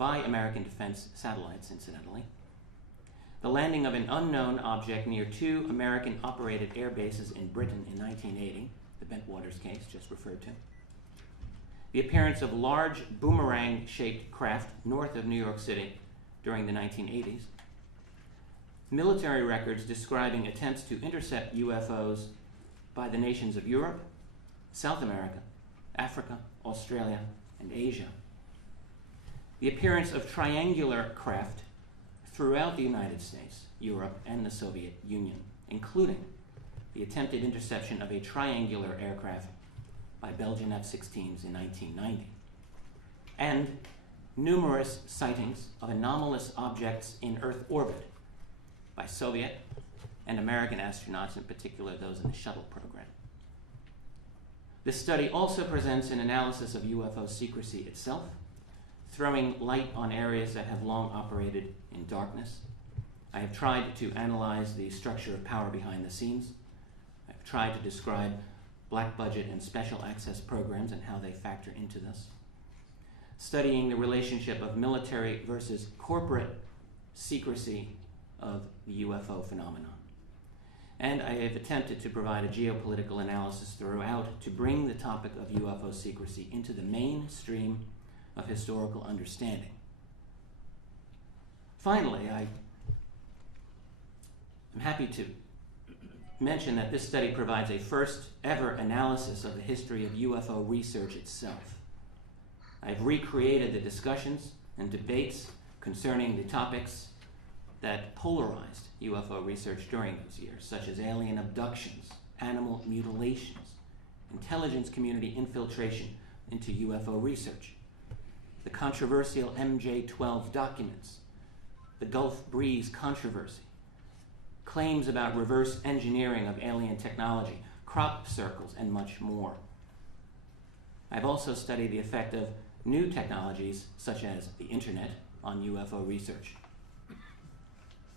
by American defense satellites, incidentally. The landing of an unknown object near 2 American-operated air bases in Britain in 1980, the Bentwaters case just referred to. The appearance of large boomerang-shaped craft north of New York City during the 1980s. Military records describing attempts to intercept UFOs by the nations of Europe, South America, Africa, Australia, and Asia. The appearance of triangular craft throughout the United States, Europe, and the Soviet Union, including the attempted interception of a triangular aircraft by Belgian F-16s in 1990, and numerous sightings of anomalous objects in Earth orbit by Soviet and American astronauts, in particular those in the shuttle program. This study also presents an analysis of UFO secrecy itself, throwing light on areas that have long operated in darkness. I have tried to analyze the structure of power behind the scenes. I've tried to describe black budget and special access programs and how they factor into this. Studying the relationship of military versus corporate secrecy of the UFO phenomenon. And I have attempted to provide a geopolitical analysis throughout to bring the topic of UFO secrecy into the mainstream of historical understanding. Finally, I'm happy to mention that this study provides a first ever analysis of the history of UFO research itself. I've recreated the discussions and debates concerning the topics that polarized UFO research during those years, such as alien abductions, animal mutilations, intelligence community infiltration into UFO research, the controversial MJ-12 documents, the Gulf Breeze controversy, claims about reverse engineering of alien technology, crop circles, and much more. I've also studied the effect of new technologies, such as the internet, on UFO research.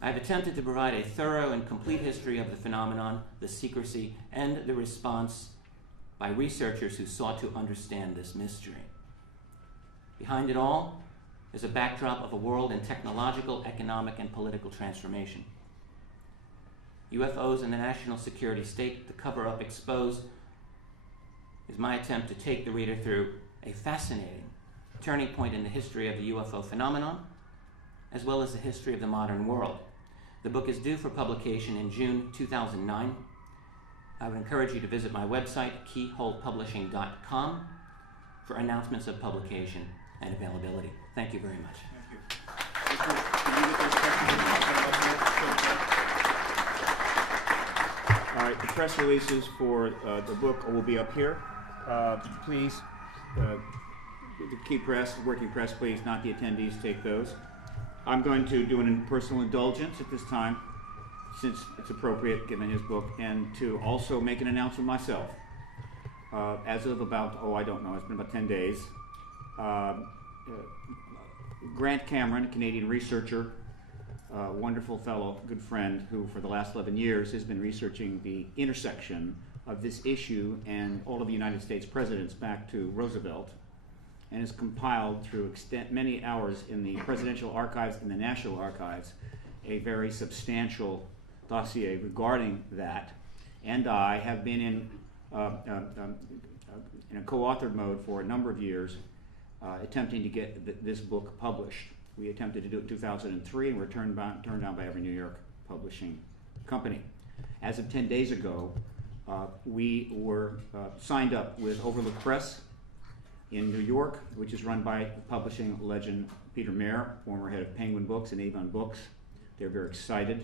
I've attempted to provide a thorough and complete history of the phenomenon, the secrecy, and the response by researchers who sought to understand this mystery. Behind it all is a backdrop of a world in technological, economic, and political transformation. UFOs and the national security state, the cover-up exposed, is my attempt to take the reader through a fascinating turning point in the history of the UFO phenomenon, as well as the history of the modern world. The book is due for publication in June 2009. I would encourage you to visit my website, keyholepublishing.com, for announcements of publication and availability. Thank you very much. Thank you. Can you get those questions? All right, the press releases for the book will be up here. Please, the key press, working press, please, not the attendees, take those. I'm going to do an personal indulgence at this time, since it's appropriate given his book, and to also make an announcement myself. As of about, I don't know, it's been about 10 days. Grant Cameron, a Canadian researcher, wonderful fellow, good friend, who for the last 11 years has been researching the intersection of this issue and all of the United States presidents back to Roosevelt, and has compiled through many hours in the presidential archives and the National Archives a very substantial dossier regarding that. And I have been in a co-authored mode for a number of years, attempting to get this book published. We attempted to do it in 2003 and were turned down by every New York publishing company. As of 10 days ago, we were signed up with Overlook Press in New York, which is run by publishing legend Peter Mayer, former head of Penguin Books and Avon Books. They're very excited,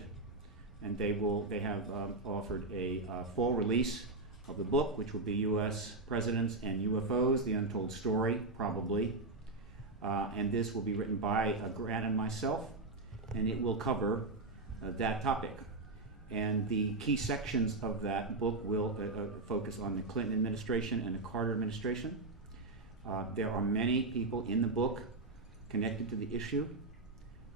and they have offered a full release of the book, which will be U.S. Presidents and UFOs, The Untold Story, probably. And this will be written by Grant and myself, and it will cover that topic. And the key sections of that book will focus on the Clinton administration and the Carter administration. There are many people in the book connected to the issue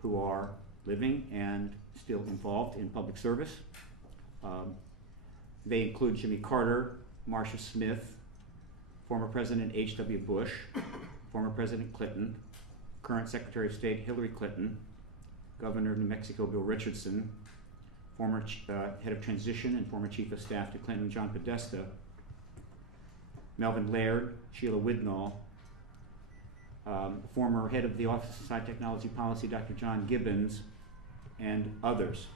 who are living and still involved in public service. They include Jimmy Carter, Marcia Smith, former President H.W. Bush, former President Clinton, current Secretary of State Hillary Clinton, Governor of New Mexico Bill Richardson, former head of transition and former chief of staff to Clinton John Podesta, Melvin Laird, Sheila Widnall, former head of the Office of Science Technology Policy, Dr. John Gibbons, and others.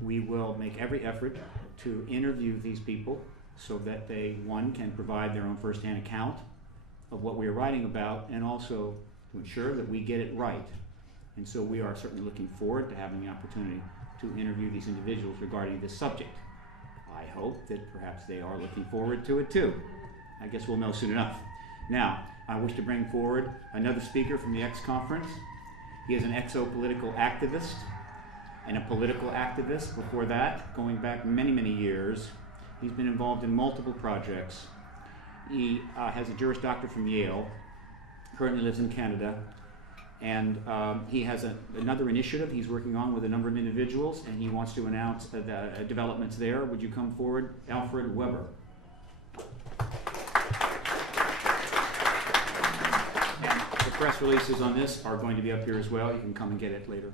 We will make every effort to interview these people so that they, one, can provide their own firsthand account of what we are writing about, and also to ensure that we get it right. And so we are certainly looking forward to having the opportunity to interview these individuals regarding this subject. I hope that perhaps they are looking forward to it too. I guess we'll know soon enough. Now, I wish to bring forward another speaker from the X Conference. He is an exopolitical activist and a political activist before that, going back many, many years. He's been involved in multiple projects. He has a Juris Doctor from Yale, currently lives in Canada, and he has another initiative he's working on with a number of individuals, and he wants to announce the developments there. Would you come forward, Alfred Weber? And the press releases on this are going to be up here as well. You can come and get it later.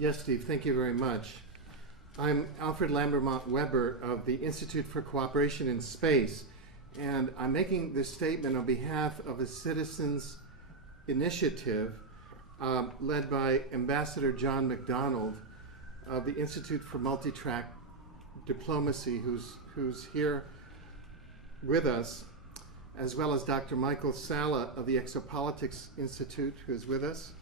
Yes, Steve, thank you very much. I'm Alfred Lambermont Weber of the Institute for Cooperation in Space, and I'm making this statement on behalf of a citizens initiative led by Ambassador John McDonald of the Institute for Multi-Track Diplomacy, who's here with us, as well as Dr. Michael Sala of the Exopolitics Institute, who is with us,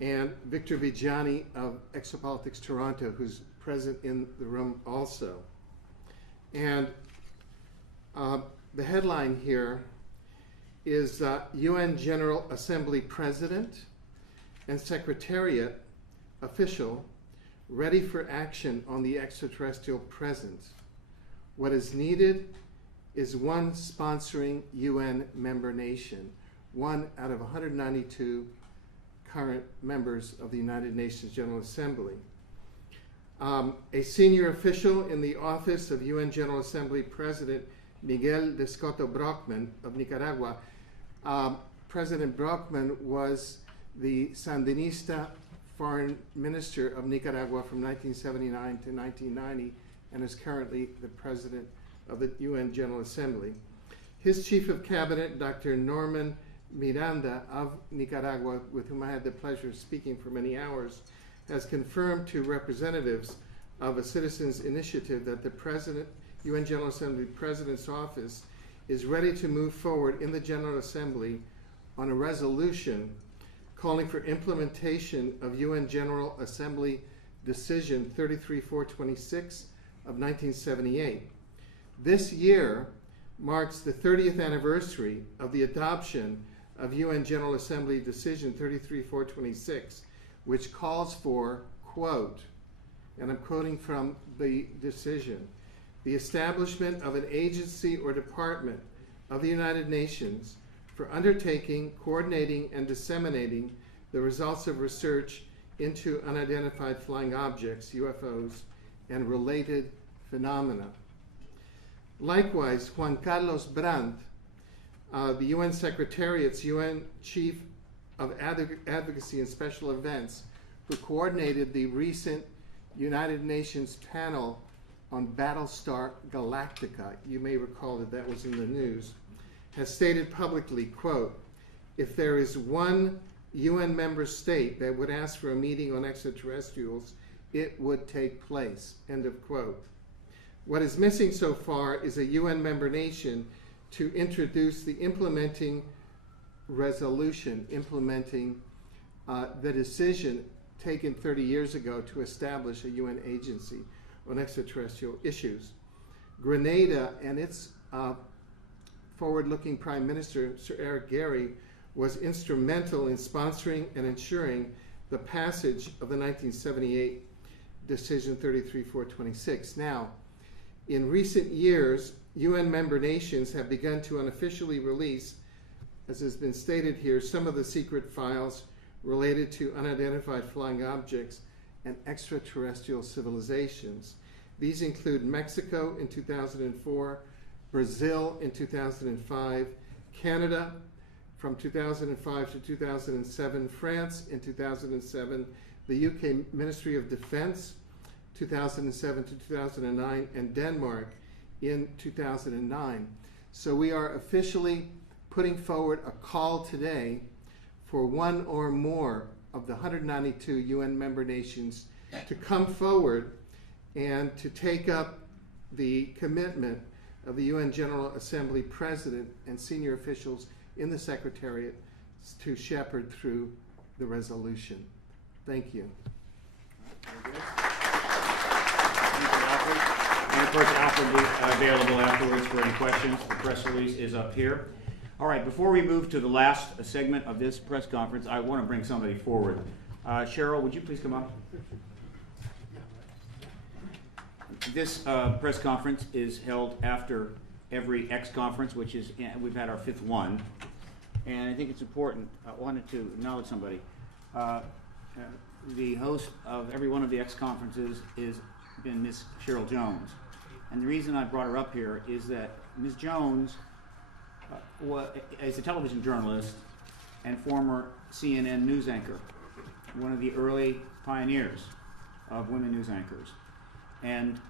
and Victor Vigiani of Exopolitics Toronto, who's present in the room also. And the headline here is UN General Assembly President and Secretariat official ready for action on the extraterrestrial presence. What is needed is one sponsoring UN member nation, one out of 192 current members of the United Nations General Assembly. A senior official in the office of UN General Assembly President Miguel de Scotto Brockman of Nicaragua. President Brockman was the Sandinista foreign minister of Nicaragua from 1979 to 1990 and is currently the president of the UN General Assembly. His chief of cabinet, Dr. Norman Miranda of Nicaragua, with whom I had the pleasure of speaking for many hours, has confirmed to representatives of a citizens' initiative that the UN General Assembly President's office is ready to move forward in the General Assembly on a resolution calling for implementation of UN General Assembly Decision 33426 of 1978. This year marks the 30th anniversary of the adoption of UN General Assembly Decision 33426, which calls for, quote, and I'm quoting from the decision, the establishment of an agency or department of the United Nations for undertaking, coordinating, and disseminating the results of research into unidentified flying objects, UFOs, and related phenomena. Likewise, Juan Carlos Brandt, the UN Secretariat's UN Chief of Advocacy and Special Events, who coordinated the recent United Nations panel on Battlestar Galactica, you may recall that was in the news, has stated publicly, quote, if there is one UN member state that would ask for a meeting on extraterrestrials, it would take place, end of quote. What is missing so far is a UN member nation to introduce the implementing resolution, implementing the decision taken 30 years ago to establish a UN agency on extraterrestrial issues. Grenada and its forward-looking Prime Minister, Sir Eric Gary, was instrumental in sponsoring and ensuring the passage of the 1978 Decision 33426. Now, in recent years, UN member nations have begun to unofficially release, as has been stated here, some of the secret files related to unidentified flying objects and extraterrestrial civilizations. These include Mexico in 2004, Brazil in 2005, Canada from 2005 to 2007, France in 2007, the UK Ministry of Defence 2007 to 2009, and Denmark in 2009. So we are officially putting forward a call today for one or more of the 192 UN member nations to come forward and to take up the commitment of the UN General Assembly President and senior officials in the Secretariat to shepherd through the resolution. Thank you. Very good. Thank you, Alfred. And of course, Alfred will be available afterwards for any questions. The press release is up here. All right, before we move to the last segment of this press conference, I want to bring somebody forward. Cheryl, would you please come up? This press conference is held after every X conference, which is, we've had our 5th one. And I think it's important, I wanted to acknowledge somebody. The host of every one of the X conferences has been Miss Cheryl Jones. And the reason I brought her up here is that Ms. Jones is a television journalist and former CNN news anchor, one of the early pioneers of women news anchors. And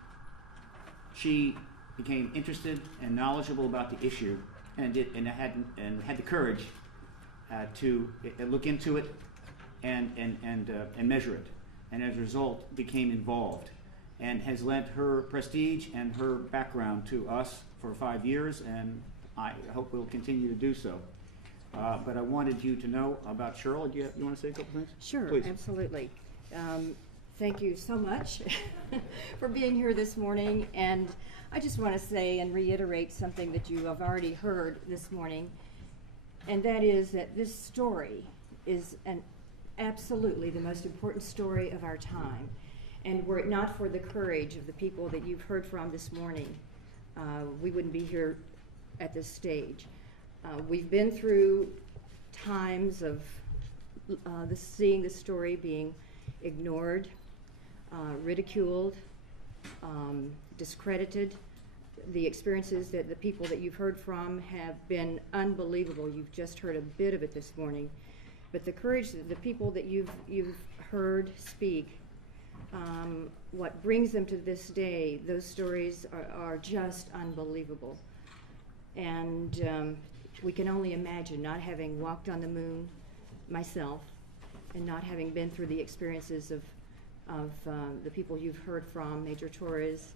she became interested and knowledgeable about the issue and had the courage to look into it and measure it, and as a result became involved and has lent her prestige and her background to us for 5 years, and I hope we'll continue to do so. But I wanted you to know about Cheryl. You want to say a couple things? Sure, Please. absolutely. Thank you so much for being here this morning. And I just want to say and reiterate something that you have already heard this morning, and that is that this story is absolutely the most important story of our time. And were it not for the courage of the people that you've heard from this morning, we wouldn't be here at this stage. We've been through times of seeing the story being ignored, ridiculed, discredited. The experiences that the people that you've heard from have been unbelievable. You've just heard a bit of it this morning. But the courage that the people that you've heard speak, what brings them to this day, those stories are just unbelievable. And we can only imagine, not having walked on the moon myself and not having been through the experiences of the people you've heard from, Major Torres.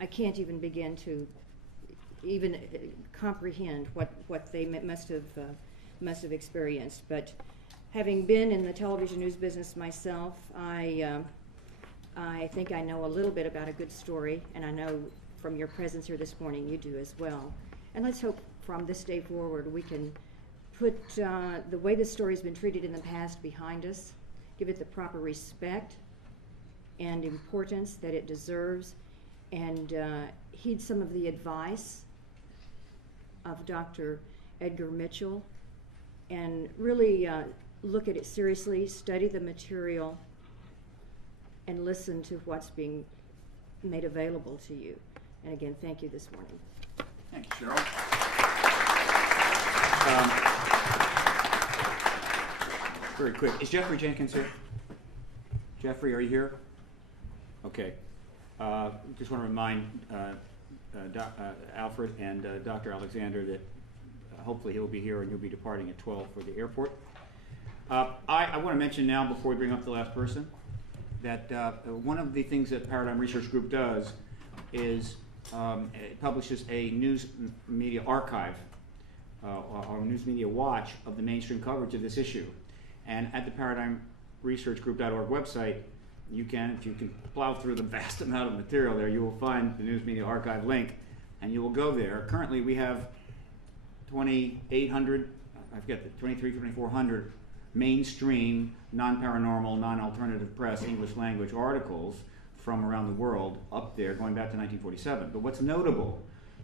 I can't even begin to even comprehend what they must have experienced. But having been in the television news business myself, I think I know a little bit about a good story, and I know from your presence here this morning you do as well. And let's hope from this day forward we can put the way this story's been treated in the past behind us, give it the proper respect and importance that it deserves, and heed some of the advice of Dr. Edgar Mitchell, and really look at it seriously, study the material, and listen to what's being made available to you. And again, thank you this morning. Thank you, Cheryl. Very quick. Is Jeffrey Jenkins here? Jeffrey, are you here? Okay. Just want to remind Alfred and Dr. Alexander that hopefully he'll be here and you'll be departing at 12 for the airport. I want to mention now, before we bring up the last person, that one of the things that Paradigm Research Group does is it publishes a news media archive, or news media watch of the mainstream coverage of this issue. And at the ParadigmResearchGroup.org website, you can, if you can plow through the vast amount of material there, you will find the News Media Archive link, and you will go there. Currently, we have 2,800, I forget, 2,400 mainstream, non-paranormal, non-alternative press, English language articles from around the world up there, going back to 1947. But what's notable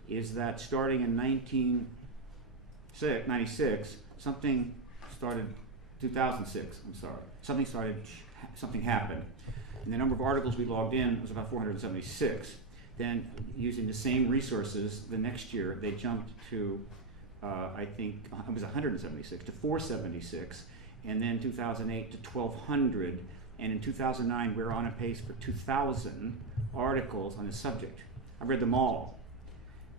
is that starting in 1996, something started, 2006, I'm sorry, something happened. And the number of articles we logged in was about 476. Then, using the same resources, the next year they jumped to, I think it was 176 to 476, and then 2008 to 1,200, and in 2009 we're on a pace for 2,000 articles on the subject. I've read them all,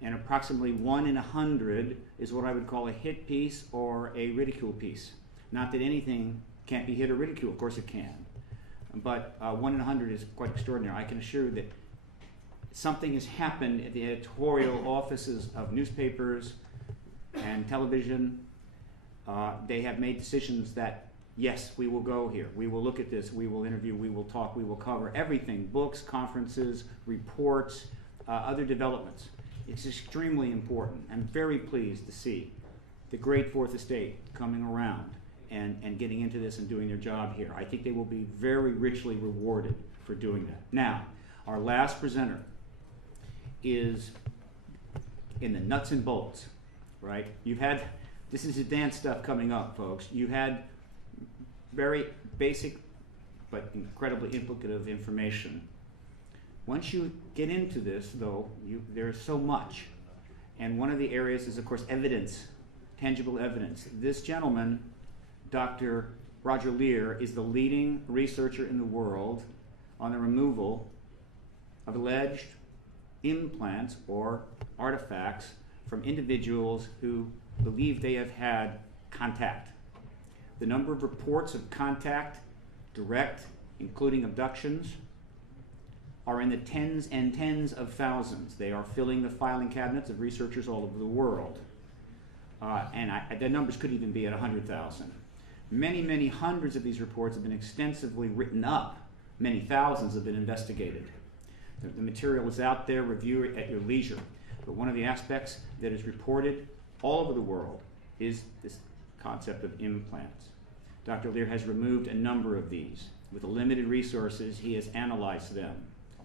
and approximately 1 in 100 is what I would call a hit piece or a ridicule piece. Not that anything can't be hit or ridiculed, of course it can, but 1 in 100 is quite extraordinary. I can assure you that something has happened at the editorial offices of newspapers and television. They have made decisions that, yes, we will go here, we will look at this, we will interview, we will talk, we will cover everything, books, conferences, reports, other developments. It's extremely important. I'm very pleased to see the great Fourth Estate coming around and getting into this and doing their job here. I think they will be very richly rewarded for doing that. Now, our last presenter is in the nuts and bolts, right? This is advanced stuff coming up, folks. You had very basic but incredibly implicative information. Once you get into this, though, there's so much. And one of the areas is, of course, evidence, tangible evidence. This gentleman, Dr. Roger Leir, is the leading researcher in the world on the removal of alleged implants or artifacts from individuals who believe they have had contact. The number of reports of contact, direct, including abductions, are in the tens and tens of thousands. They are filling the filing cabinets of researchers all over the world. The numbers could even be at 100,000. Many, many hundreds of these reports have been extensively written up. Many thousands have been investigated. The material is out there, review it at your leisure. But one of the aspects that is reported all over the world is this concept of implants. Dr. Leir has removed a number of these. With the limited resources, he has analyzed them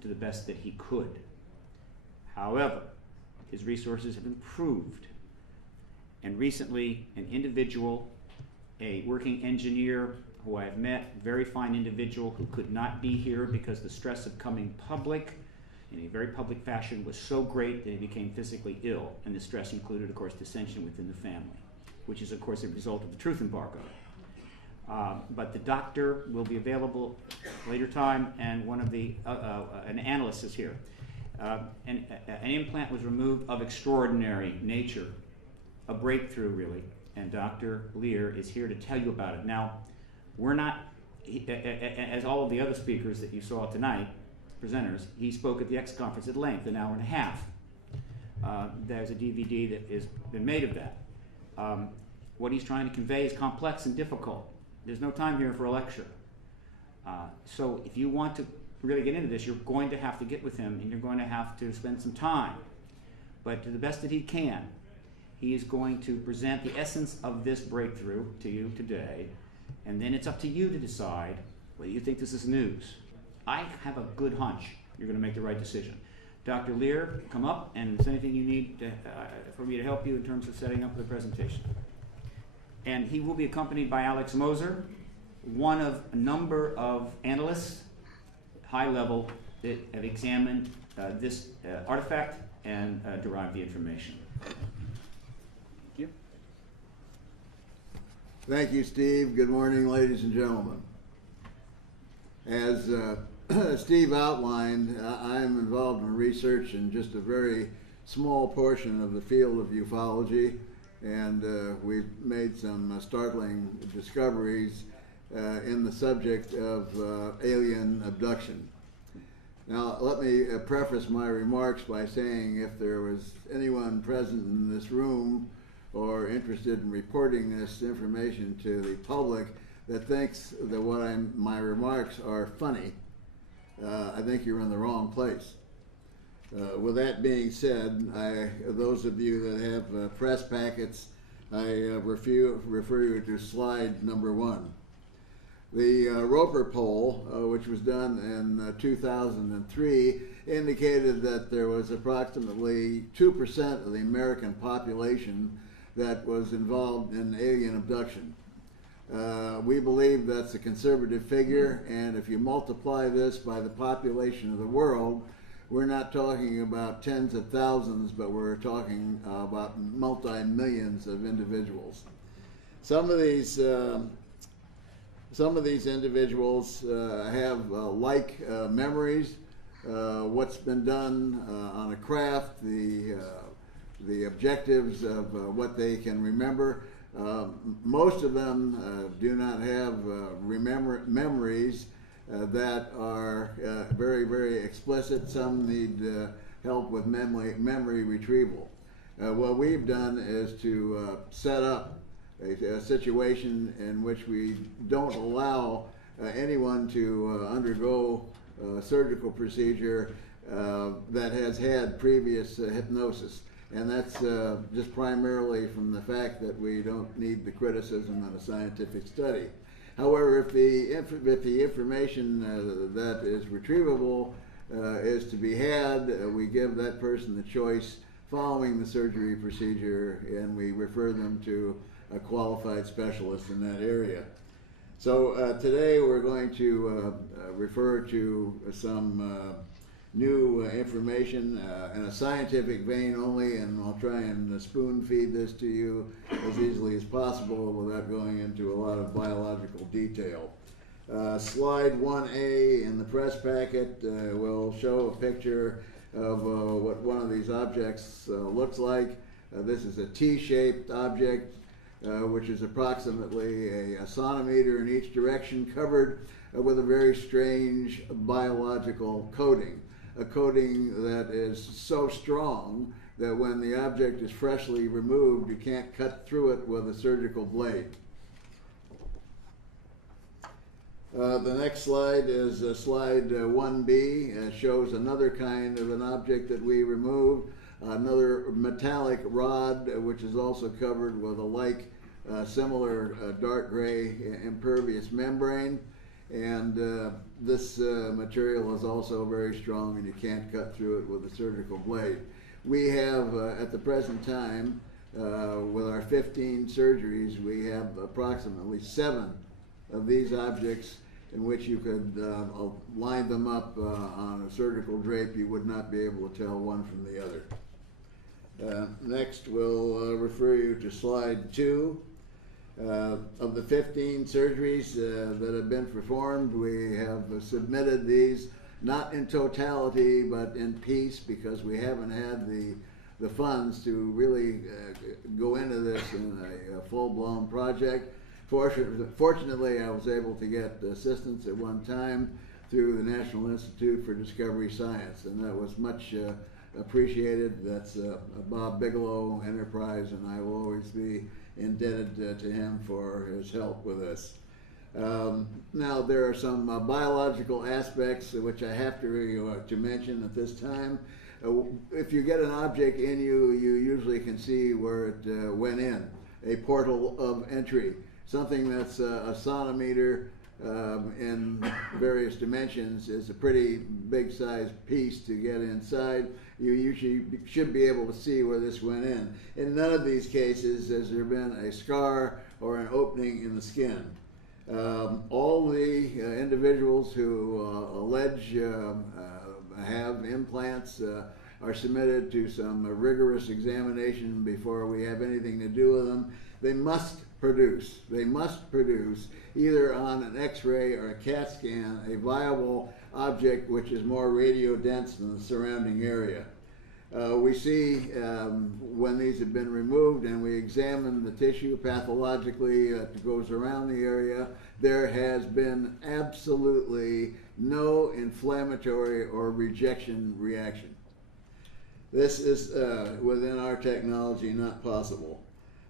to the best that he could. However, his resources have improved. And recently, an individual, a working engineer who I have met, very fine individual who could not be here because the stress of coming public in a very public fashion was so great that he became physically ill. And the stress included, of course, dissension within the family, which is, of course, a result of the truth embargo. But the doctor will be available later time, and one of the an analyst is here. An implant was removed of extraordinary nature, a breakthrough really, and Dr. Leir is here to tell you about it. Now, we're not, as all of the other speakers that you saw tonight, presenters, he spoke at the X conference at length, an hour and a half. There's a DVD that has been made of that. What he's trying to convey is complex and difficult. There's no time here for a lecture. So if you want to really get into this, you're going to have to get with him and you're going to have to spend some time. But to the best that he can, he is going to present the essence of this breakthrough to you today, and then it's up to you to decide whether you think this is news. I have a good hunch you're going to make the right decision. Dr. Leir, come up, and if there's anything you need for me to help you in terms of setting up the presentation. And he will be accompanied by Alex Moser, one of a number of analysts, high level, that have examined this artifact and derived the information. Thank you. Thank you, Steve. Good morning, ladies and gentlemen. As Steve outlined, I'm involved in research in just a very small portion of the field of ufology, and we've made some startling discoveries in the subject of alien abduction. Now, let me preface my remarks by saying if there was anyone present in this room or interested in reporting this information to the public that thinks that my remarks are funny, I think you're in the wrong place. With that being said, those of you that have press packets, I refer you to slide number 1. The Roper poll, which was done in 2003, indicated that there was approximately 2% of the American population that was involved in alien abduction. We believe that's a conservative figure, and if you multiply this by the population of the world, we're not talking about tens of thousands, but we're talking about multi-millions of individuals. Some of these individuals have memories, what's been done on a craft, the objectives of what they can remember. Most of them do not have memories that are very, very explicit. Some need help with memory retrieval. What we've done is to set up a situation in which we don't allow anyone to undergo a surgical procedure that has had previous hypnosis. And that's just primarily from the fact that we don't need the criticism of a scientific study. However, if the information that is retrievable is to be had, we give that person the choice following the surgery procedure, and we refer them to a qualified specialist in that area. So today we're going to refer to some new information in a scientific vein only, and I'll try and spoon feed this to you as easily as possible without going into a lot of biological detail. Slide 1A in the press packet will show a picture of what one of these objects looks like. This is a T-shaped object, which is approximately a sonometer in each direction, covered with a very strange biological coating. A coating that is so strong that when the object is freshly removed, you can't cut through it with a surgical blade. The next slide is slide 1B. Shows another kind of an object that we removed, another metallic rod, which is also covered with a similar dark gray impervious membrane. And this material is also very strong, and you can't cut through it with a surgical blade. We have, at the present time, with our 15 surgeries, we have approximately 7 of these objects in which you could line them up on a surgical drape. You would not be able to tell one from the other. Next, we'll refer you to slide 2. Of the 15 surgeries that have been performed, we have submitted these not in totality but in piece, because we haven't had the funds to really go into this in a full-blown project. Fortunately, I was able to get assistance at one time through the National Institute for Discovery Science, and that was much appreciated. That's a Bob Bigelow enterprise, and I will always be indebted to him for his help with this. Now, there are some biological aspects which I have to mention at this time. If you get an object in you, you usually can see where it went in, a portal of entry, something that's a sonometer in various dimensions is a pretty big sized piece to get inside. You usually should be able to see where this went in. In none of these cases has there been a scar or an opening in the skin. All the individuals who allege have implants are submitted to some rigorous examination before we have anything to do with them. They must produce either on an X-ray or a CAT scan a viable object which is more radio dense than the surrounding area. We see when these have been removed and we examine the tissue pathologically that goes around the area, there has been absolutely no inflammatory or rejection reaction. This is within our technology not possible.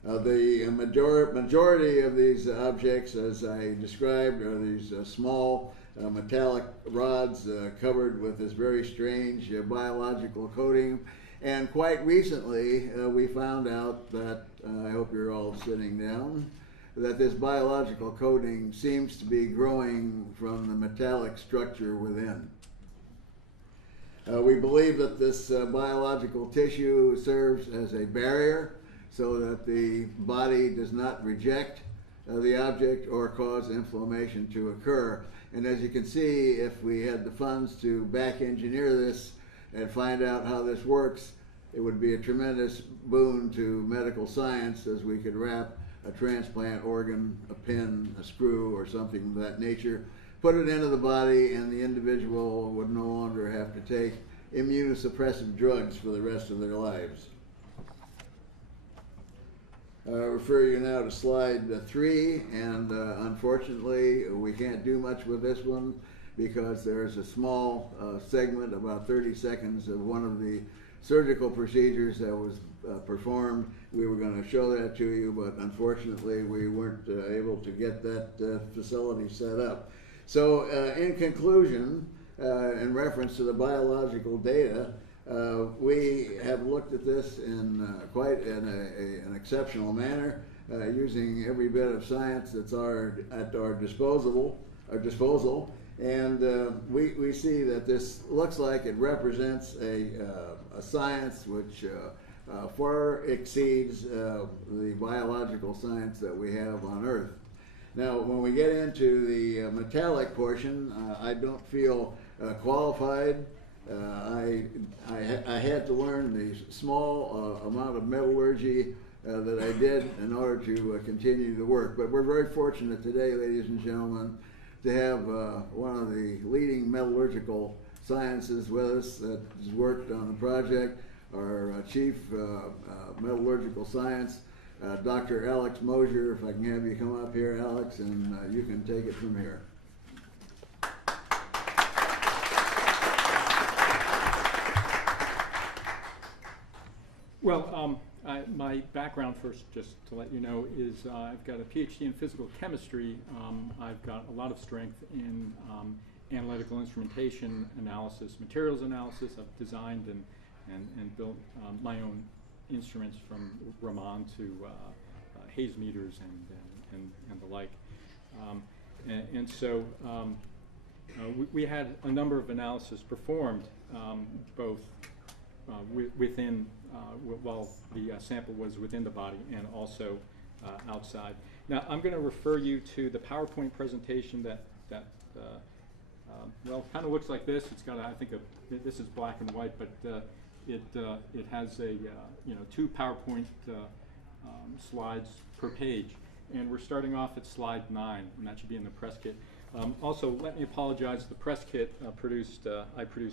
The majority of these objects, as I described, are these small metallic rods covered with this very strange biological coating. And quite recently, we found out that, I hope you're all sitting down, that this biological coating seems to be growing from the metallic structure within. We believe that this biological tissue serves as a barrier so that the body does not reject the object or cause inflammation to occur. And as you can see, if we had the funds to back engineer this and find out how this works, it would be a tremendous boon to medical science, as we could wrap a transplant organ, a pin, a screw, or something of that nature, put it into the body, and the individual would no longer have to take immunosuppressive drugs for the rest of their lives. I refer you now to slide 3, and unfortunately we can't do much with this one because there's a small segment, about 30 seconds, of one of the surgical procedures that was performed. We were going to show that to you, but unfortunately we weren't able to get that facility set up. So in conclusion, in reference to the biological data, we have looked at this in quite an exceptional manner, using every bit of science that's at our disposal, and we see that this looks like it represents a science which far exceeds the biological science that we have on Earth. Now, when we get into the metallic portion, I don't feel qualified. I had to learn the small amount of metallurgy that I did in order to continue the work. But we're very fortunate today, ladies and gentlemen, to have one of the leading metallurgical sciences with us that has worked on the project, our chief metallurgical science, Dr. Alex Mosier. If I can have you come up here, Alex, and you can take it from here. Well, my background first, just to let you know, is I've got a PhD in physical chemistry. I've got a lot of strength in analytical instrumentation analysis, materials analysis. I've designed and built my own instruments from Raman to Hayes meters and the like. So we had a number of analyses performed, both within, while the sample was within the body, and also outside. Now, I'm going to refer you to the PowerPoint presentation that well, kind of looks like this. It's got, I think, this is black and white, but it has a 2 PowerPoint slides per page, and we're starting off at slide 9, and that should be in the press kit. Also, let me apologize. The press kit I produced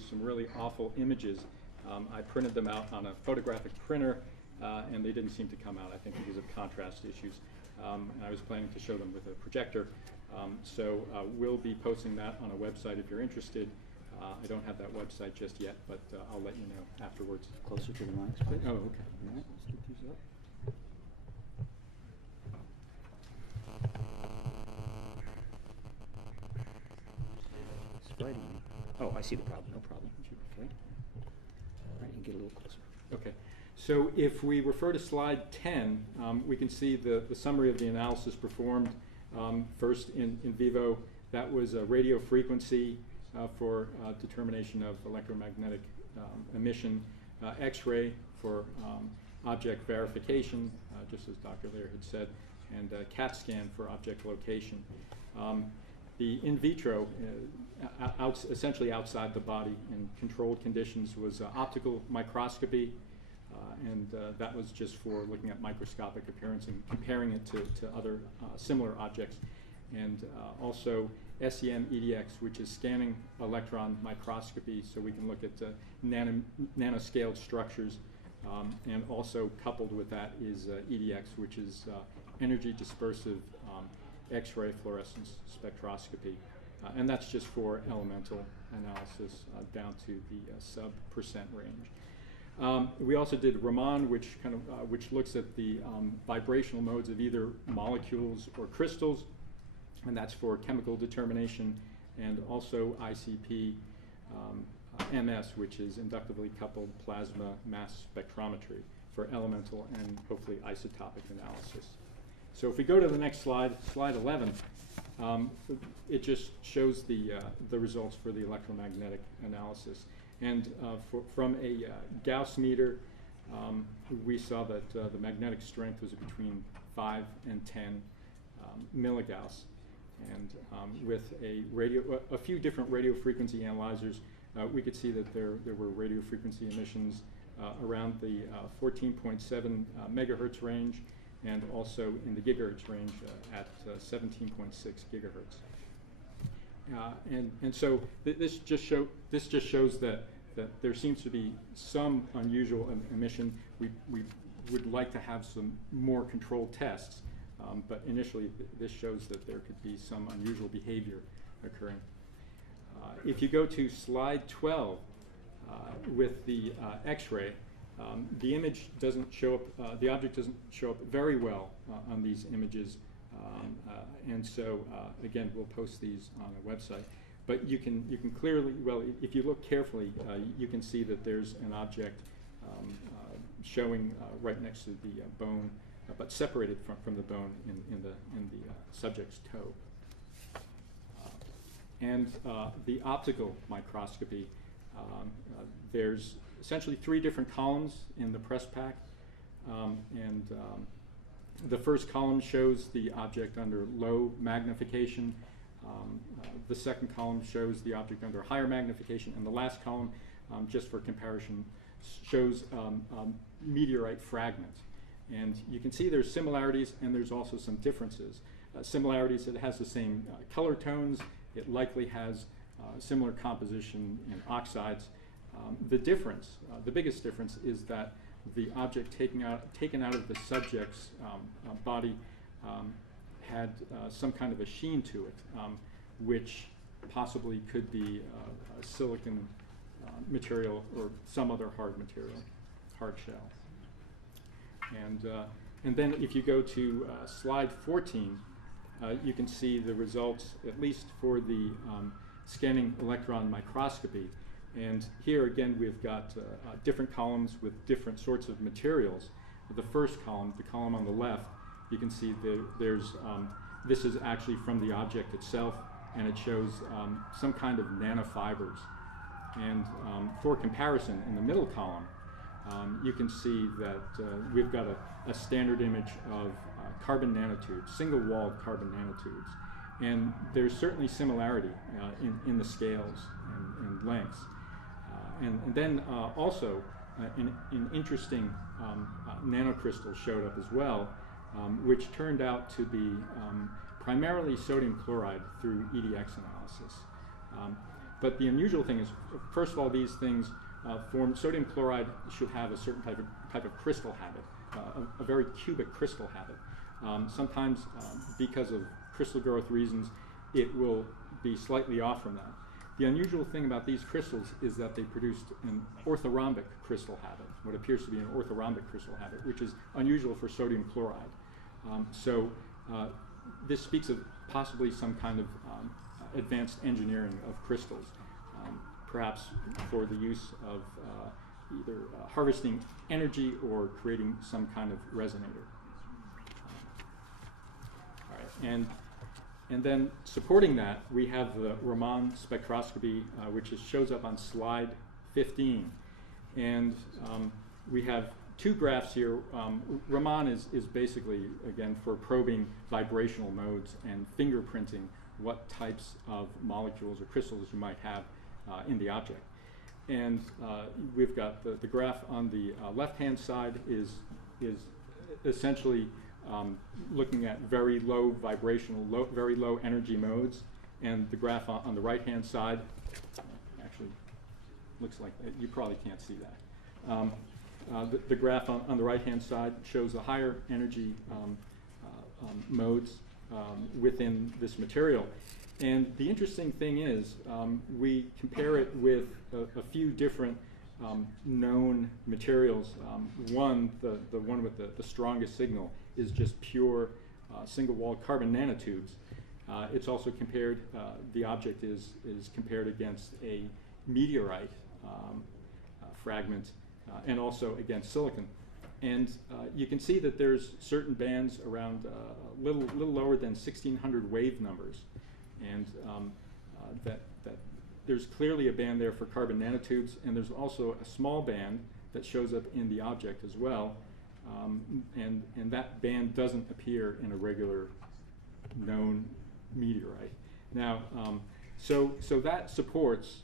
some really awful images. I printed them out on a photographic printer, and they didn't seem to come out, I think, because of contrast issues. And I was planning to show them with a projector. So we'll be posting that on a website if you're interested. I don't have that website just yet, but I'll let you know afterwards. Closer to the mics, please. Oh, okay. All right, let's get these up. It's fighting me. Oh, I see the problem. No problem. Okay. All right, and get a little closer. Okay, so if we refer to slide 10, we can see the summary of the analysis performed. First in vivo, that was a radio frequency for determination of electromagnetic emission, X-ray for object verification, just as Dr. Lear had said, and CAT scan for object location. The in vitro, essentially outside the body in controlled conditions, was optical microscopy, and that was just for looking at microscopic appearance and comparing it to other similar objects. And also SEM EDX, which is scanning electron microscopy, so we can look at nanoscaled structures. And also coupled with that is EDX, which is energy dispersive X-ray fluorescence spectroscopy. And that's just for elemental analysis down to the sub% range. We also did Raman, which looks at the vibrational modes of either molecules or crystals, and that's for chemical determination, and also ICP MS, which is inductively coupled plasma mass spectrometry for elemental and hopefully isotopic analysis. So if we go to the next slide, slide 11, it just shows the results for the electromagnetic analysis. And from a Gauss meter, we saw that the magnetic strength was between 5 and 10 milligauss. And with a few different radio frequency analyzers, we could see that there were radio frequency emissions around the 14.7 megahertz range, and also in the gigahertz range at 17.6 gigahertz. And so this just shows that there seems to be some unusual emission. We would like to have some more controlled tests, but initially this shows that there could be some unusual behavior occurring. If you go to slide 12 with the X-ray, the image doesn't show up, the object doesn't show up very well on these images, and so again, we'll post these on our website. But you can clearly, well, if you look carefully, you can see that there's an object showing right next to the bone, but separated from the bone in the subject's toe. And the optical microscopy, there's essentially 3 different columns in the press pack, and the first column shows the object under low magnification. The second column shows the object under higher magnification, and the last column, just for comparison, shows meteorite fragment. And you can see there's similarities and there's also some differences. Similarities, it has the same color tones, it likely has similar composition in oxides. The difference, the biggest difference, is that the object taken out of the subject's body had some kind of a sheen to it, which possibly could be a silicon material or some other hard material, hard shell. And then if you go to slide 14, you can see the results, at least for the scanning electron microscopy. And here again, we've got different columns with different sorts of materials. The first column, the column on the left, you can see there's this is actually from the object itself, and it shows some kind of nanofibers. And for comparison, in the middle column, you can see that we've got a standard image of carbon nanotubes, single-walled carbon nanotubes. And there's certainly similarity in the scales and lengths. And then also an interesting nanocrystal showed up as well, which turned out to be primarily sodium chloride through EDX analysis. But the unusual thing is, first of all, these things form, sodium chloride should have a certain type of crystal habit, a very cubic crystal habit. Sometimes because of crystal growth reasons, it will be slightly off from that. The unusual thing about these crystals is that they produced an orthorhombic crystal habit, what appears to be an orthorhombic crystal habit, which is unusual for sodium chloride. So this speaks of possibly some kind of advanced engineering of crystals, perhaps for the use of either harvesting energy or creating some kind of resonator. All right, and then supporting that, we have the Raman spectroscopy, which shows up on slide 15. And we have 2 graphs here. Raman is basically, again, for probing vibrational modes and fingerprinting what types of molecules or crystals you might have in the object. And we've got the graph on the left-hand side is essentially looking at very low vibrational, very low energy modes, and the graph on the right-hand side actually looks like, you probably can't see that. The graph on the right-hand side shows the higher energy modes within this material. And the interesting thing is, we compare it with a few different known materials. One, the one with the strongest signal, is just pure single-walled carbon nanotubes. It's also compared, the object is compared against a meteorite fragment, and also against silicon. And you can see that there's certain bands around a little lower than 1600 wave numbers. And that there's clearly a band there for carbon nanotubes, and there's also a small band that shows up in the object as well, and that band doesn't appear in a regular known meteorite. Now, so that supports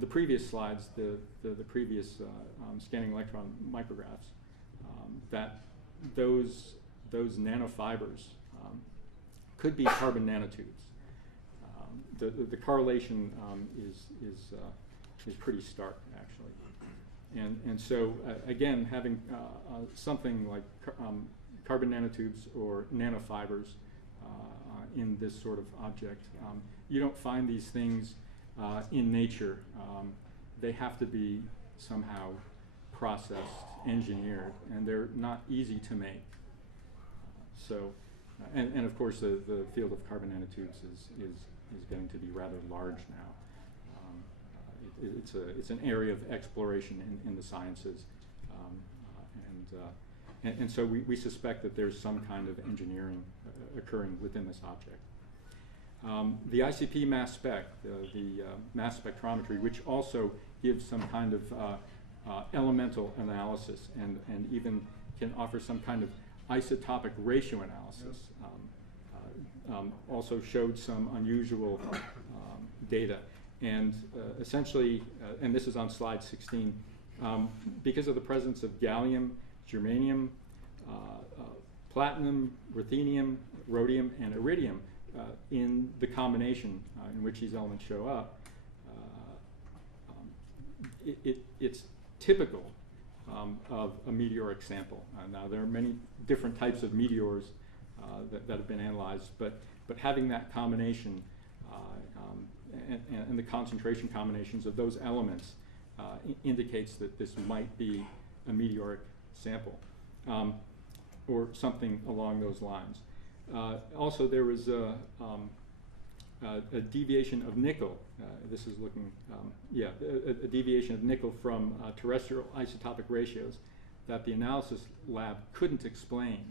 the previous slides, the previous scanning electron micrographs, that those nanofibers could be carbon nanotubes. The correlation is pretty stark, actually. And so, again, having something like carbon nanotubes or nanofibers in this sort of object, you don't find these things in nature. They have to be somehow processed, engineered, and they're not easy to make. And of course, the field of carbon nanotubes is getting to be rather large now. It's an area of exploration in the sciences, and so we suspect that there's some kind of engineering occurring within this object. The ICP mass spec, the mass spectrometry, which also gives some kind of elemental analysis and even can offer some kind of isotopic ratio analysis, also showed some unusual data. And essentially, and this is on slide 16, because of the presence of gallium, germanium, platinum, ruthenium, rhodium, and iridium in the combination in which these elements show up, it's typical of a meteoric sample. Now, there are many different types of meteors that have been analyzed, but having that combination and the concentration combinations of those elements indicates that this might be a meteoric sample or something along those lines. Also, there was a deviation of nickel. This is looking, a deviation of nickel from terrestrial isotopic ratios that the analysis lab couldn't explain,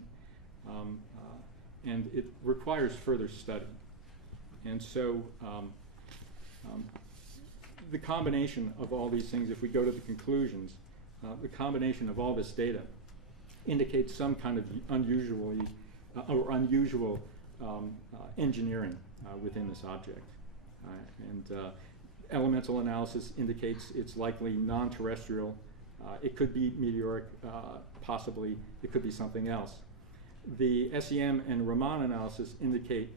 and it requires further study. And so the combination of all these things, if we go to the conclusions, the combination of all this data indicates some kind of unusual engineering within this object. Elemental analysis indicates it's likely non-terrestrial. It could be meteoric, possibly. It could be something else. The SEM and Raman analysis indicate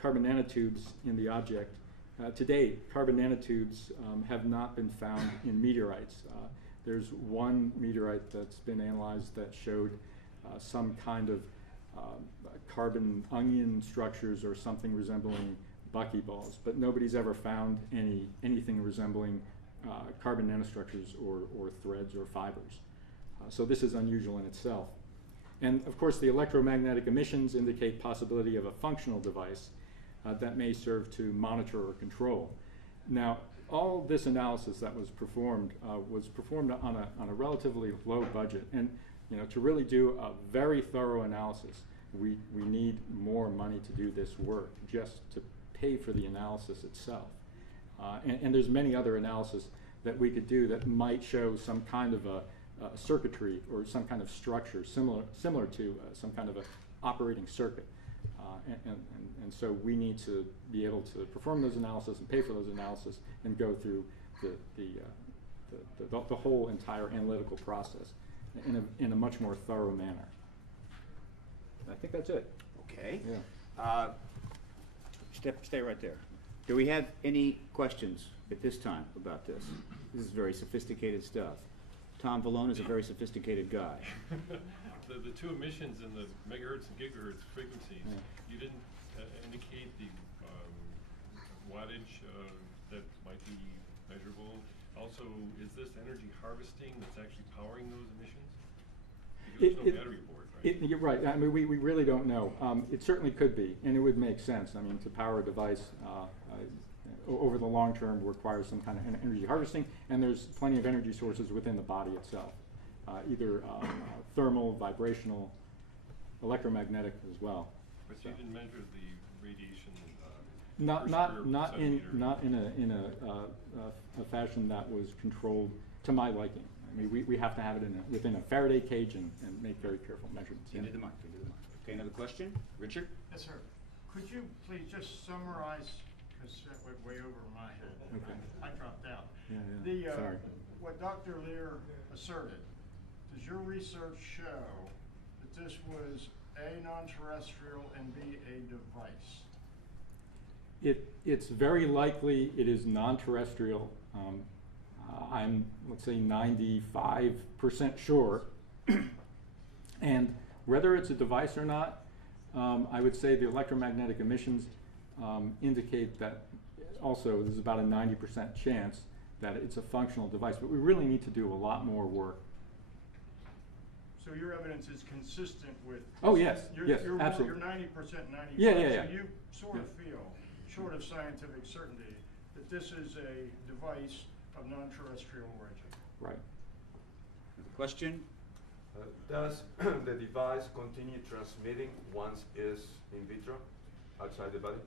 carbon nanotubes in the object. To date, carbon nanotubes have not been found in meteorites. There's one meteorite that's been analyzed that showed some kind of carbon onion structures or something resembling buckyballs, but nobody's ever found anything resembling carbon nanostructures or threads or fibers. So this is unusual in itself. And of course, the electromagnetic emissions indicate possibility of a functional device that may serve to monitor or control. Now, all this analysis that was performed on a relatively low budget, and to really do a very thorough analysis, we need more money to do this work just to pay for the analysis itself. And there's many other analyses that we could do that might show some kind of a circuitry or some kind of structure similar to some kind of a operating circuit. And so we need to be able to perform those analyses and pay for those analyses and go through the whole entire analytical process in a much more thorough manner. I think that's it. Okay. Yeah. Stay right there. Do we have any questions at this time about this? This is very sophisticated stuff. Tom Vallone is a very sophisticated guy. The two emissions in the megahertz and gigahertz frequencies, you didn't indicate the wattage that might be measurable. Also, is this energy harvesting that's actually powering those emissions? Because there's no battery board, right? You're right. I mean, we really don't know. It certainly could be, and it would make sense. I mean, to power a device over the long term requires some kind of energy harvesting, and there's plenty of energy sources within the body itself, either thermal, vibrational, electromagnetic as well. But so you didn't measure the radiation. Not in a fashion that was controlled to my liking. I mean, we have to have it within a Faraday cage and make very careful measurements. Into the mic. Okay, another question? Richard? Yes, sir. Could you please just summarize because that went way over my head. Okay. I dropped out. Yeah, sorry. What Dr. Lear asserted, does your research show that this was A, non-terrestrial, and B, a device? It's very likely it is non-terrestrial. I'm, let's say, 95% sure. And whether it's a device or not, I would say the electromagnetic emissions indicate that also there's about a 90% chance that it's a functional device. But we really need to do a lot more work. So your evidence is consistent with... Oh, yes, yes, you're absolutely. You're 90%, 95%. Yeah. So you sort of feel, short of scientific certainty, that this is a device of non-terrestrial origin. Right. Question? Does the device continue transmitting once it's in vitro outside the body?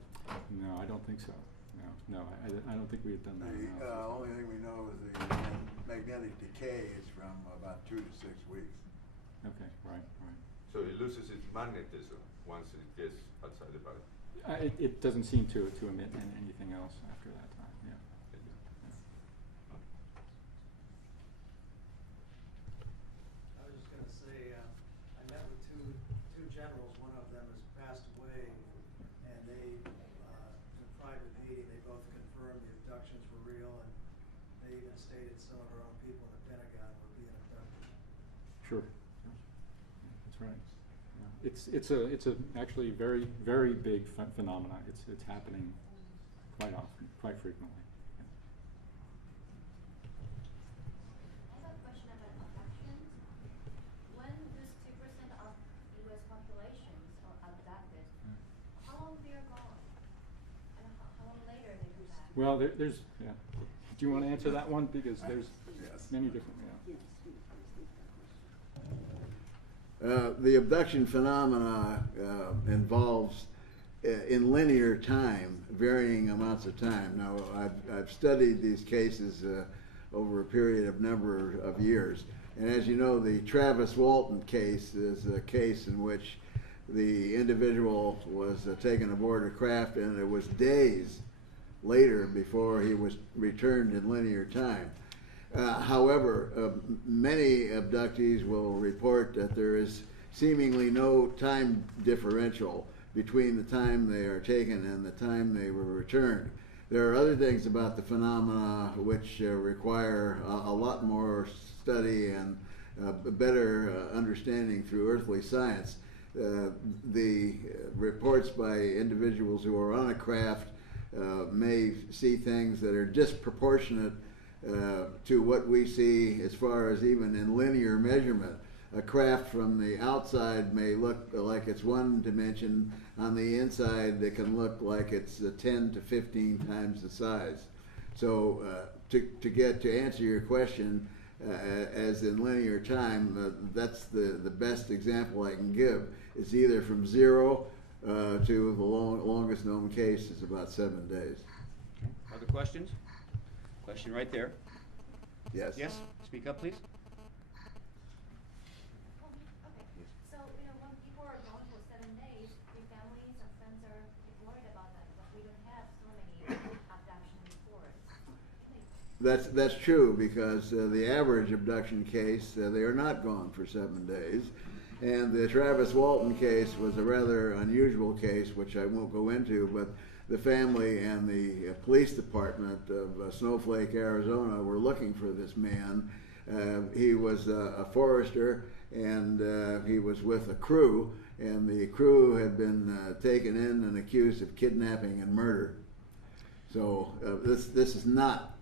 No, I don't think so. No, I don't think we had done that. The analysis. only thing we know is the magnetic decay is from about 2 to 6 weeks. Okay, right. So it loses its magnetism once it gets outside the body. It doesn't seem to emit anything else after that time. Yeah. I was just going to say, I met with two generals. One of them has passed away, and they, in a private meeting, they both confirmed the abductions were real, and they even stated some of our own people in the Pentagon were being abducted. Sure. That's right. Yeah. It's a actually very, very big phenomenon. It's happening quite often, quite frequently. I have a question about abductions. When this 2% of U.S. populations are abducted, how long they are gone? And how long later they come back? Well, there's, yeah. Do you want to answer that one? Because there's many different, The abduction phenomena involves, in linear time, varying amounts of time. Now, I've studied these cases over a period of number of years. And as you know, the Travis Walton case is a case in which the individual was taken aboard a craft, and it was days later before he was returned in linear time. However, many abductees will report that there is seemingly no time differential between the time they are taken and the time they were returned. There are other things about the phenomena which require a lot more study and better understanding through earthly science. The reports by individuals who are on a craft may see things that are disproportionate to what we see as far as even in linear measurement. A craft from the outside may look like it's one dimension. On the inside, it can look like it's 10 to 15 times the size. So to answer your question, as in linear time, that's the best example I can give. It's either from 0 to the longest known case is about 7 days. Okay. Other questions? Question right there. Yes. Yes? Speak up, please. Okay. So, when people are gone for 7 days, your families and friends are worried about that, but we don't have so many abduction reports. That's true, because the average abduction case, they are not gone for 7 days. And the Travis Walton case was a rather unusual case, which I won't go into, but the family and the police department of Snowflake, Arizona, were looking for this man. He was a forester, and he was with a crew, and the crew had been taken in and accused of kidnapping and murder. So this is not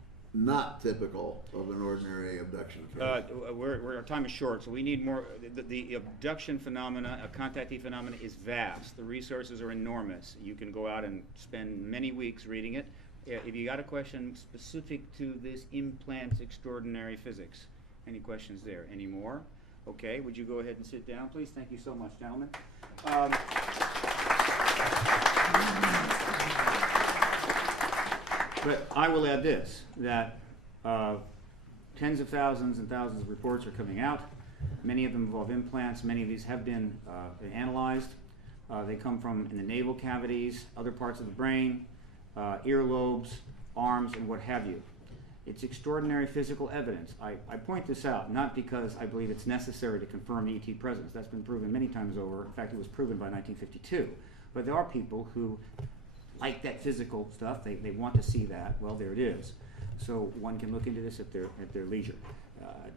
typical of an ordinary abduction case. Our time is short, so we need more. The abduction phenomena, contactee phenomena, is vast. The resources are enormous. You can go out and spend many weeks reading it. If you got a question specific to this implant's extraordinary physics, any questions there? Any more? Okay, would you go ahead and sit down, please? Thank you so much, gentlemen. But I will add this, that tens of thousands and thousands of reports are coming out. Many of them involve implants. Many of these have been analyzed. They come from in the navel cavities, other parts of the brain. earlobes, arms, and what have you. It's extraordinary physical evidence. I point this out not because I believe it's necessary to confirm the ET presence. That's been proven many times over. In fact, it was proven by 1952. But there are people who like that physical stuff. They want to see that. Well, there it is. So one can look into this at their leisure.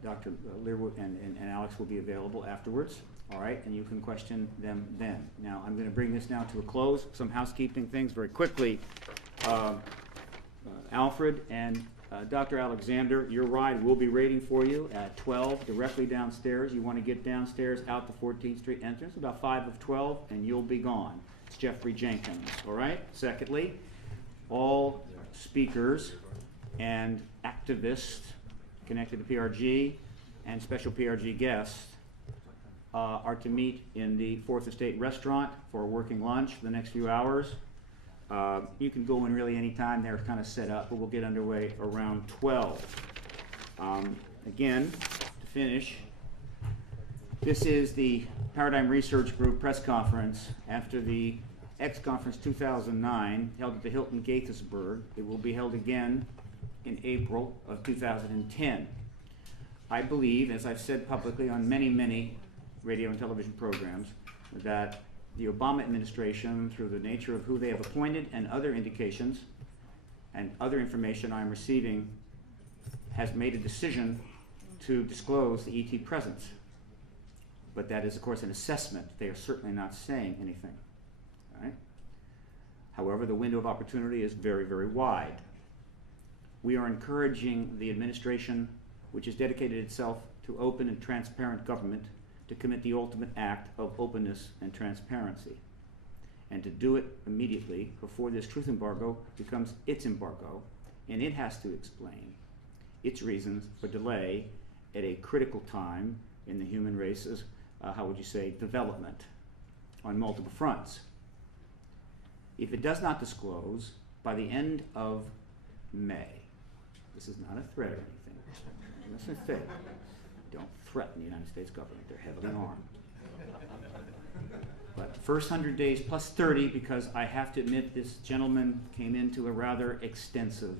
Dr. Learwood and Alex will be available afterwards. All right, and you can question them then. Now, I'm going to bring this now to a close. Some housekeeping things very quickly. Alfred and Dr. Alexander, your ride will be waiting for you at 12 directly downstairs. You want to get downstairs out the 14th Street entrance about 5 of 12, and you'll be gone. It's Jeffrey Jenkins, all right? Secondly, all speakers and activists connected to PRG and special PRG guests are to meet in the Fourth Estate restaurant for a working lunch for the next few hours. You can go in really any time. They're kind of set up, but we'll get underway around 12. Again, to finish, this is the Paradigm Research Group press conference after the X-Conference 2009 held at the Hilton Gaithersburg. It will be held again in April of 2010. I believe, as I've said publicly on many, many radio and television programs, that the Obama administration, through the nature of who they have appointed and other indications and other information I'm receiving, has made a decision to disclose the ET presence. But that is, of course, an assessment. They are certainly not saying anything. All right? However, the window of opportunity is very, very wide. We are encouraging the administration, which has dedicated itself to open and transparent government, to commit the ultimate act of openness and transparency, and to do it immediately before this truth embargo becomes its embargo, and it has to explain its reasons for delay at a critical time in the human race's, how would you say, development on multiple fronts. If it does not disclose by the end of May, this is not a threat or anything, listen to say, don't threaten the United States government. They're heavily armed. But the first 100 days plus 30, because I have to admit this gentleman came into a rather extensive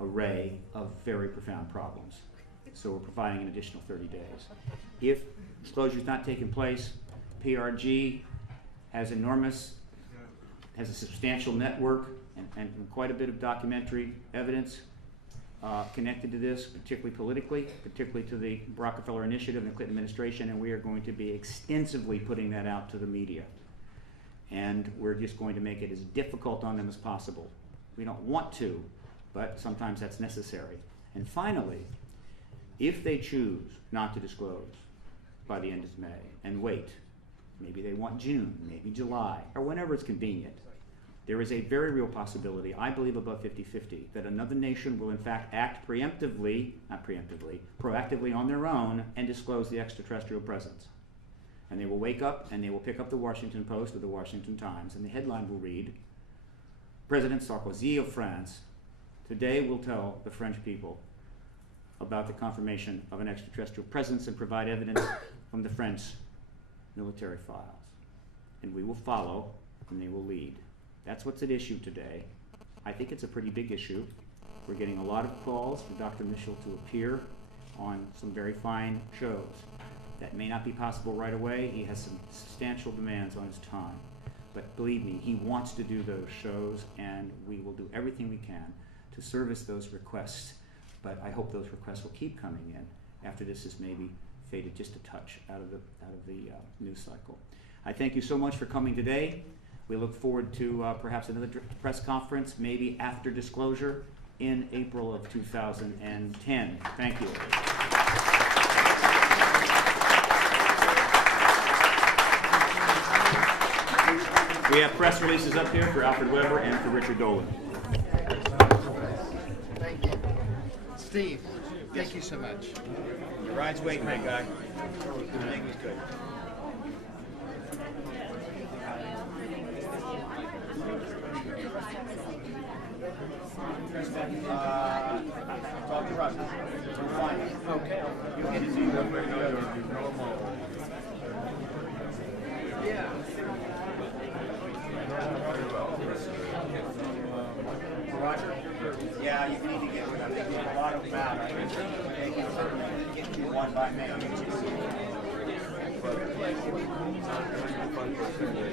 array of very profound problems. So we're providing an additional 30 days. If disclosure is not taking place, PRG has a substantial network and quite a bit of documentary evidence connected to this, particularly politically, particularly to the Rockefeller Initiative and the Clinton administration, and we are going to be extensively putting that out to the media. And we're just going to make it as difficult on them as possible. We don't want to, but sometimes that's necessary. And finally, if they choose not to disclose by the end of May and wait, maybe they want June, maybe July, or whenever it's convenient, there is a very real possibility, I believe above 50-50, that another nation will in fact act proactively on their own and disclose the extraterrestrial presence. And they will wake up and they will pick up the Washington Post or the Washington Times, and the headline will read, President Sarkozy of France today will tell the French people about the confirmation of an extraterrestrial presence and provide evidence from the French military files. And we will follow and they will lead. That's what's at issue today. I think it's a pretty big issue. We're getting a lot of calls for Dr. Mitchell to appear on some very fine shows. That may not be possible right away. He has some substantial demands on his time. But believe me, he wants to do those shows, and we will do everything we can to service those requests. But I hope those requests will keep coming in after this is maybe faded just a touch out of the news cycle. I thank you so much for coming today. We look forward to perhaps another press conference, maybe after disclosure, in April of 2010. Thank you. We have press releases up here for Alfred Weber and for Richard Dolan. Thank you. Steve, thank you so much. Your ride's waiting, my guy. Everything was good. Talk to Russ. Okay. You'll get his email. Yeah. you need to get rid of it. There's a lot of matter. They can certainly get you one by mail. But 95% is